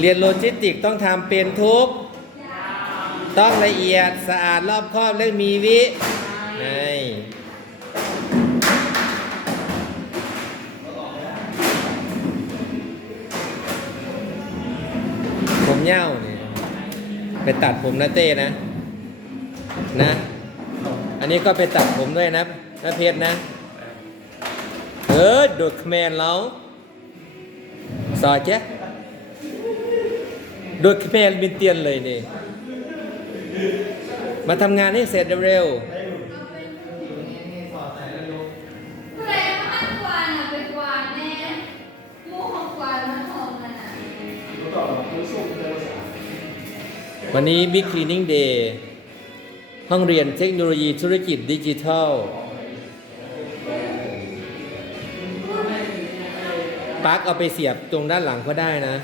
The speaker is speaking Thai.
เรียนโลจิสติกต้องทำเป็นทุก ต้องละเอียดสะอาดรอบคอบเรื่องมีวิในผมเย้าเนี่ยไปตัดผมนะเต้นะ นะ อันนี้ก็ไปตัดผมด้วยนะนะเพชรนะ เออโดดแมนเราสอดเจ๊ โดดแมนบินเตียนเลยนี่ มาทำงานให้เสร็จเร็วผู้ใดมาอันกวานอะเป็นกวานแน่หมู่ของกวานมันหอมนั่นน่ะวันนี้ Big Cleaning Day ห้องเรียนเทคโนโลยีธุรกิจดิจิทัลปลั๊กเอาไปเสียบตรงด้านหลังก็ได้นะ